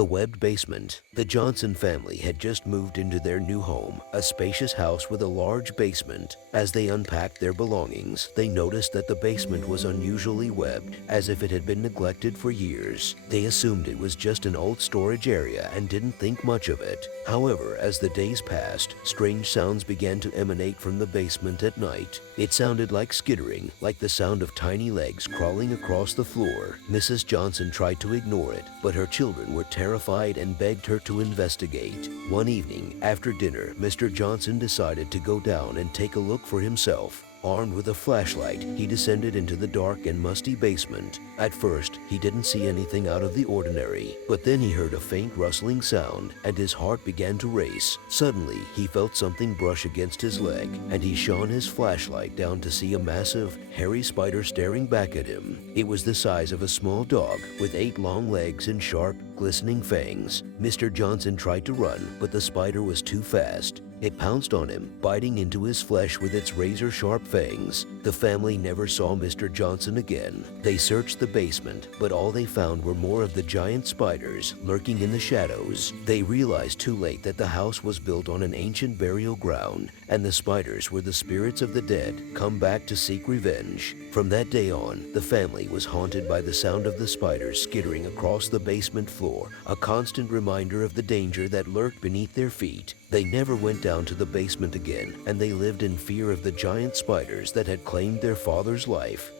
The webbed basement. The Johnson family had just moved into their new home, a spacious house with a large basement. As they unpacked their belongings, they noticed that the basement was unusually webbed, as if it had been neglected for years. They assumed it was just an old storage area and didn't think much of it. However, as the days passed, strange sounds began to emanate from the basement at night. It sounded like skittering, like the sound of tiny legs crawling across the floor. Mrs. Johnson tried to ignore it, but her children were terrified and begged her to investigate. One evening, after dinner, Mr. Johnson decided to go down and take a look for himself. Armed with a flashlight, he descended into the dark and musty basement. At first, he didn't see anything out of the ordinary, but then he heard a faint rustling sound, and his heart began to race. Suddenly, he felt something brush against his leg, and he shone his flashlight down to see a massive, hairy spider staring back at him. It was the size of a small dog, with 8 long legs and sharp, glistening fangs. Mr. Johnson tried to run, but the spider was too fast. It pounced on him, biting into his flesh with its razor-sharp fangs. The family never saw Mr. Johnson again. They searched the basement, but all they found were more of the giant spiders lurking in the shadows. They realized too late that the house was built on an ancient burial ground, and the spiders were the spirits of the dead come back to seek revenge. From that day on, the family was haunted by the sound of the spiders skittering across the basement floor, a constant reminder of the danger that lurked beneath their feet. They never went down to the basement again, and they lived in fear of the giant spiders that had claimed their father's life.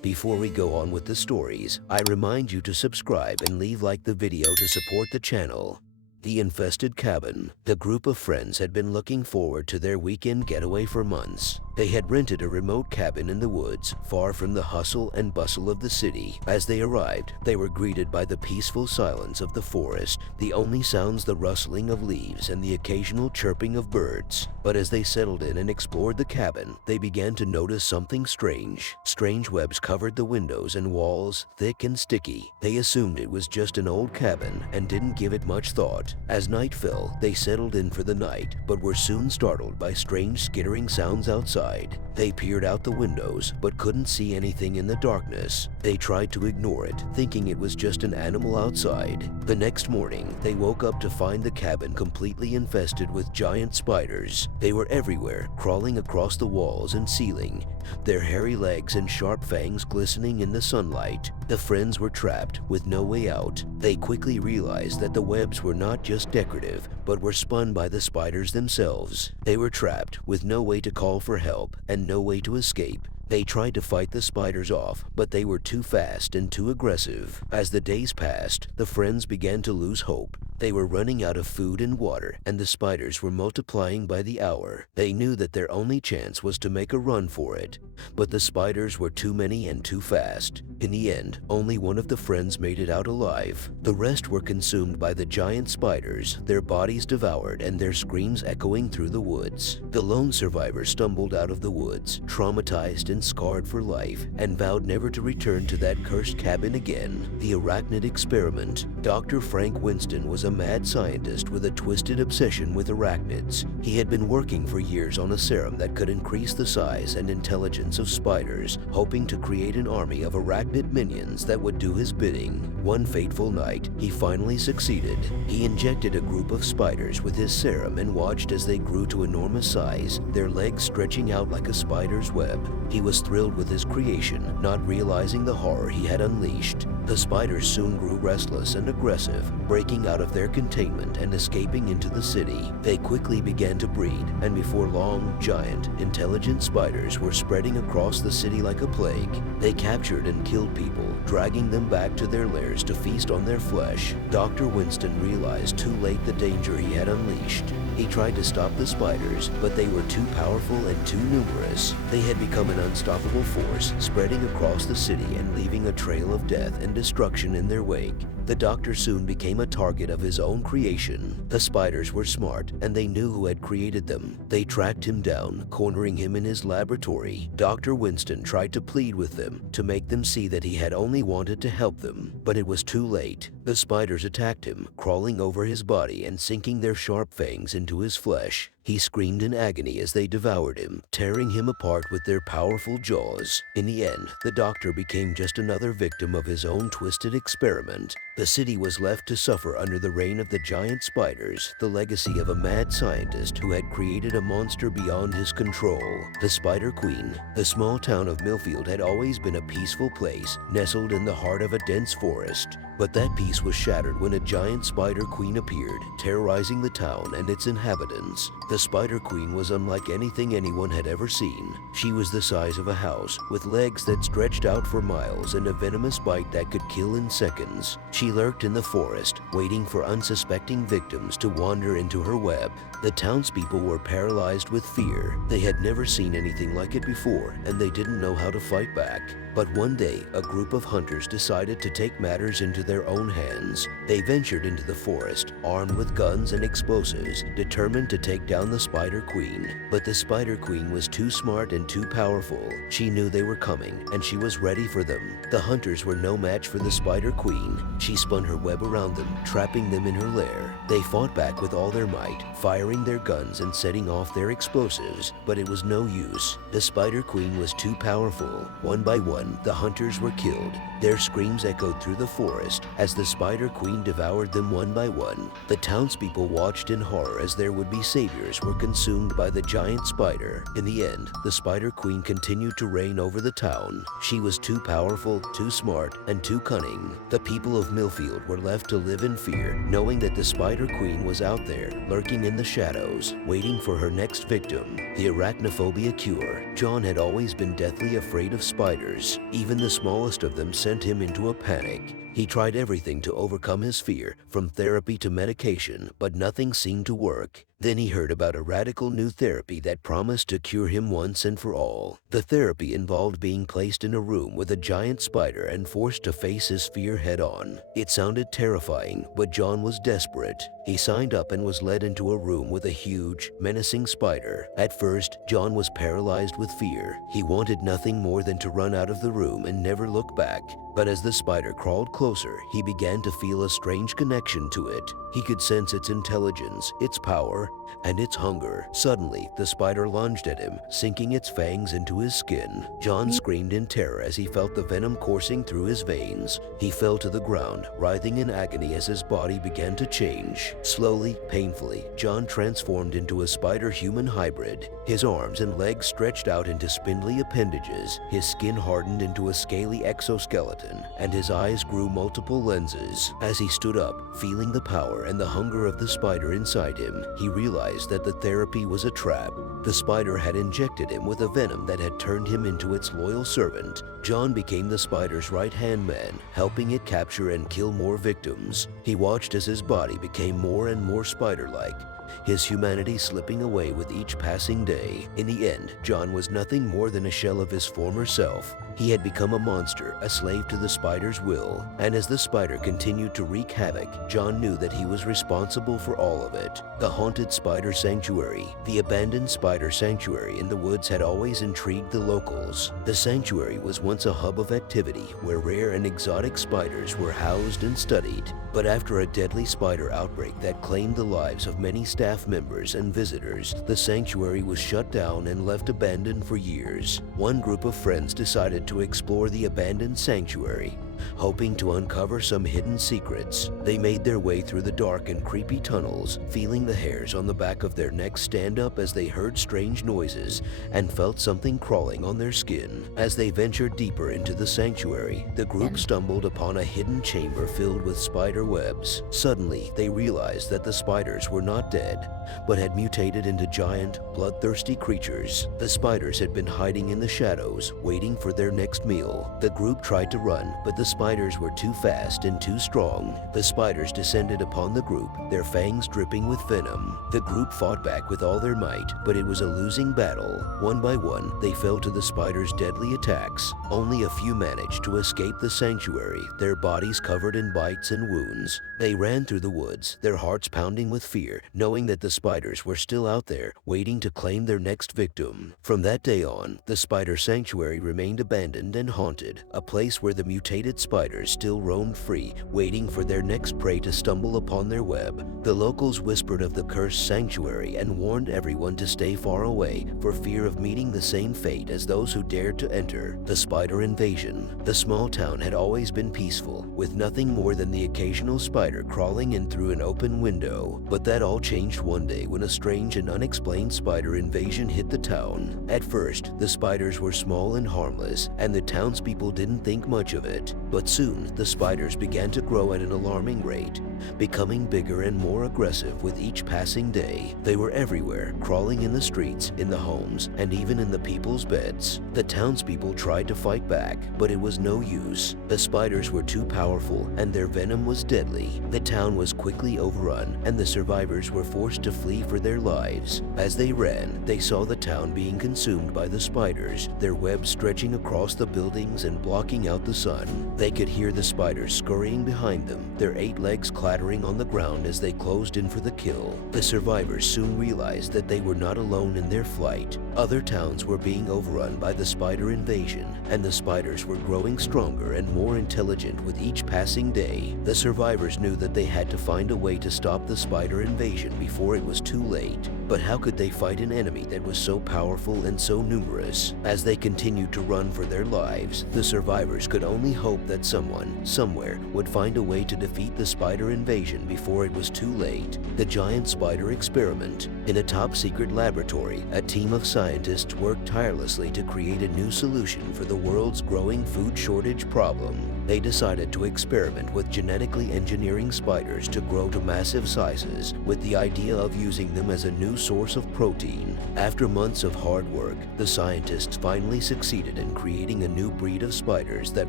Before we go on with the stories, I remind you to subscribe and like the video to support the channel. The infested cabin. The group of friends had been looking forward to their weekend getaway for months. They had rented a remote cabin in the woods, far from the hustle and bustle of the city. As they arrived, they were greeted by the peaceful silence of the forest, the only sounds the rustling of leaves and the occasional chirping of birds. But as they settled in and explored the cabin, they began to notice something strange. Strange webs covered the windows and walls, thick and sticky. They assumed it was just an old cabin and didn't give it much thought. As night fell, they settled in for the night, but were soon startled by strange skittering sounds outside. They peered out the windows, but couldn't see anything in the darkness. They tried to ignore it, thinking it was just an animal outside. The next morning, they woke up to find the cabin completely infested with giant spiders. They were everywhere, crawling across the walls and ceiling, their hairy legs and sharp fangs glistening in the sunlight. The friends were trapped, with no way out. They quickly realized that the webs were not just decorative, but were spun by the spiders themselves. They were trapped, with no way to call for help and no way to escape. They tried to fight the spiders off, but they were too fast and too aggressive. As the days passed, the friends began to lose hope. They were running out of food and water, and the spiders were multiplying by the hour. They knew that their only chance was to make a run for it, but the spiders were too many and too fast. In the end, only one of the friends made it out alive. The rest were consumed by the giant spiders, their bodies devoured and their screams echoing through the woods. The lone survivor stumbled out of the woods, traumatized and scarred for life, and vowed never to return to that cursed cabin again. The arachnid experiment. Dr. Frank Winston was a mad scientist with a twisted obsession with arachnids. He had been working for years on a serum that could increase the size and intelligence of spiders, hoping to create an army of arachnid minions that would do his bidding. One fateful night, he finally succeeded. He injected a group of spiders with his serum and watched as they grew to enormous size, their legs stretching out like a spider's web. He was thrilled with his creation, not realizing the horror he had unleashed. The spiders soon grew restless and aggressive, breaking out of their containment and escaping into the city. They quickly began to breed, and before long, giant, intelligent spiders were spreading across the city like a plague. They captured and killed people, dragging them back to their lairs to feast on their flesh. Dr. Winston realized too late the danger he had unleashed. He tried to stop the spiders, but they were too powerful and too numerous. They had become an unstoppable force, spreading across the city and leaving a trail of death and destruction in their wake. The doctor soon became a target of his own creation. The spiders were smart, and they knew who had created them. They tracked him down, cornering him in his laboratory. Dr. Winston tried to plead with them, to make them see that he had only wanted to help them. But it was too late. The spiders attacked him, crawling over his body and sinking their sharp fangs into his flesh. He screamed in agony as they devoured him, tearing him apart with their powerful jaws. In the end, the doctor became just another victim of his own twisted experiment. The city was left to suffer under the reign of the giant spiders, the legacy of a mad scientist who had created a monster beyond his control. The Spider Queen. The small town of Millfield had always been a peaceful place, nestled in the heart of a dense forest. But that peace was shattered when a giant spider queen appeared, terrorizing the town and its inhabitants. The Spider Queen was unlike anything anyone had ever seen. She was the size of a house, with legs that stretched out for miles and a venomous bite that could kill in seconds. She lurked in the forest, waiting for unsuspecting victims to wander into her web. The townspeople were paralyzed with fear. They had never seen anything like it before, and they didn't know how to fight back. But one day, a group of hunters decided to take matters into their own hands. They ventured into the forest, armed with guns and explosives, determined to take down the Spider Queen. But the Spider Queen was too smart and too powerful. She knew they were coming, and she was ready for them. The hunters were no match for the Spider Queen. She spun her web around them, trapping them in her lair. They fought back with all their might, firing their guns and setting off their explosives, but it was no use. The Spider Queen was too powerful. One by one, the hunters were killed. Their screams echoed through the forest as the Spider Queen devoured them one by one. The townspeople watched in horror as their would-be saviors were consumed by the giant spider. In the end, the Spider Queen continued to reign over the town. She was too powerful, too smart, and too cunning. The people of Millfield were left to live in fear, knowing that the Spider Queen was out there, lurking in the shadows, waiting for her next victim. The arachnophobia cure. John had always been deathly afraid of spiders. Even the smallest of them sent him into a panic. He tried everything to overcome his fear, from therapy to medication, but nothing seemed to work. Then he heard about a radical new therapy that promised to cure him once and for all. The therapy involved being placed in a room with a giant spider and forced to face his fear head-on. It sounded terrifying, but John was desperate. He signed up and was led into a room with a huge, menacing spider. At first, John was paralyzed with fear. He wanted nothing more than to run out of the room and never look back. But as the spider crawled closer, he began to feel a strange connection to it. He could sense its intelligence, its power, and its hunger. Suddenly, the spider lunged at him, sinking its fangs into his skin. John screamed in terror as he felt the venom coursing through his veins. He fell to the ground, writhing in agony as his body began to change. Slowly, painfully, John transformed into a spider-human hybrid. His arms and legs stretched out into spindly appendages, his skin hardened into a scaly exoskeleton, and his eyes grew multiple lenses. As he stood up, feeling the power and the hunger of the spider inside him, he realized that the therapy was a trap. The spider had injected him with a venom that had turned him into its loyal servant. John became the spider's right-hand man, helping it capture and kill more victims. He watched as his body became more and more spider-like, his humanity slipping away with each passing day. In the end, John was nothing more than a shell of his former self. He had become a monster, a slave to the spider's will. And as the spider continued to wreak havoc, John knew that he was responsible for all of it. The haunted spider sanctuary. The abandoned spider sanctuary in the woods had always intrigued the locals. The sanctuary was once a hub of activity where rare and exotic spiders were housed and studied. But after a deadly spider outbreak that claimed the lives of many staff members and visitors, the sanctuary was shut down and left abandoned for years. One group of friends decided to explore the abandoned sanctuary, hoping to uncover some hidden secrets. They made their way through the dark and creepy tunnels, feeling the hairs on the back of their necks stand up as they heard strange noises and felt something crawling on their skin. As they ventured deeper into the sanctuary, the group stumbled upon a hidden chamber filled with spider webs. Suddenly, they realized that the spiders were not dead, but had mutated into giant, bloodthirsty creatures. The spiders had been hiding in the shadows, waiting for their next meal. The group tried to run, but the spiders were too fast and too strong. The spiders descended upon the group, their fangs dripping with venom. The group fought back with all their might, but it was a losing battle. One by one, they fell to the spiders' deadly attacks. Only a few managed to escape the sanctuary, their bodies covered in bites and wounds. They ran through the woods, their hearts pounding with fear, knowing that the spiders were still out there, waiting to claim their next victim. From that day on, the spider sanctuary remained abandoned and haunted, a place where the mutated spiders still roamed free, waiting for their next prey to stumble upon their web. The locals whispered of the cursed sanctuary and warned everyone to stay far away for fear of meeting the same fate as those who dared to enter. The spider invasion. The small town had always been peaceful, with nothing more than the occasional spider crawling in through an open window. But that all changed one day when a strange and unexplained spider invasion hit the town. At first, the spiders were small and harmless, and the townspeople didn't think much of it. But soon, the spiders began to grow at an alarming rate, becoming bigger and more aggressive with each passing day. They were everywhere, crawling in the streets, in the homes, and even in the people's beds. The townspeople tried to fight back, but it was no use. The spiders were too powerful, and their venom was deadly. The town was quickly overrun, and the survivors were forced to flee for their lives. As they ran, they saw the town being consumed by the spiders, their webs stretching across the buildings and blocking out the sun. They could hear the spiders scurrying behind them, their 8 legs clattering on the ground as they closed in for the kill. The survivors soon realized that they were not alone in their flight. Other towns were being overrun by the spider invasion, and the spiders were growing stronger and more intelligent with each passing day. The survivors knew that they had to find a way to stop the spider invasion before it was too late. But how could they fight an enemy that was so powerful and so numerous? As they continued to run for their lives, the survivors could only hope that someone, somewhere, would find a way to defeat the spider invasion before it was too late. The giant spider experiment. In a top-secret laboratory, a team of scientists worked tirelessly to create a new solution for the world's growing food shortage problem. They decided to experiment with genetically engineering spiders to grow to massive sizes, with the idea of using them as a new source of protein. After months of hard work, the scientists finally succeeded in creating a new breed of spiders that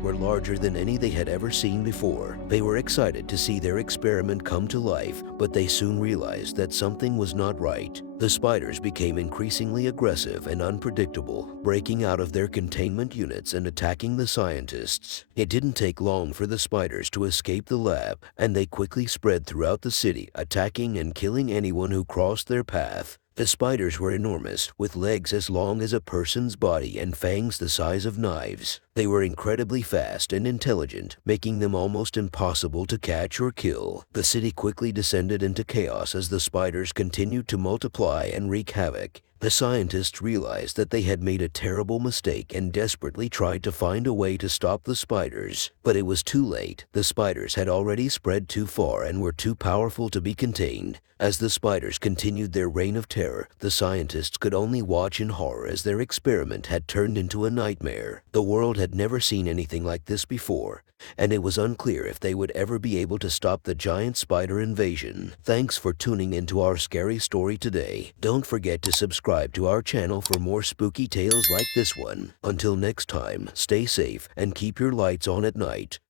were larger than any they had ever seen before. They were excited to see their experiment come to life, but they soon realized that something was not right. The spiders became increasingly aggressive and unpredictable, breaking out of their containment units and attacking the scientists. It didn't take long for the spiders to escape the lab, and they quickly spread throughout the city, attacking and killing anyone who crossed their path. The spiders were enormous, with legs as long as a person's body and fangs the size of knives. They were incredibly fast and intelligent, making them almost impossible to catch or kill. The city quickly descended into chaos as the spiders continued to multiply and wreak havoc. The scientists realized that they had made a terrible mistake and desperately tried to find a way to stop the spiders. But it was too late. The spiders had already spread too far and were too powerful to be contained. As the spiders continued their reign of terror, the scientists could only watch in horror as their experiment had turned into a nightmare. The world had never seen anything like this before, and it was unclear if they would ever be able to stop the giant spider invasion. Thanks for tuning into our scary story today. Don't forget to subscribe to our channel for more spooky tales like this one. Until next time, stay safe and keep your lights on at night.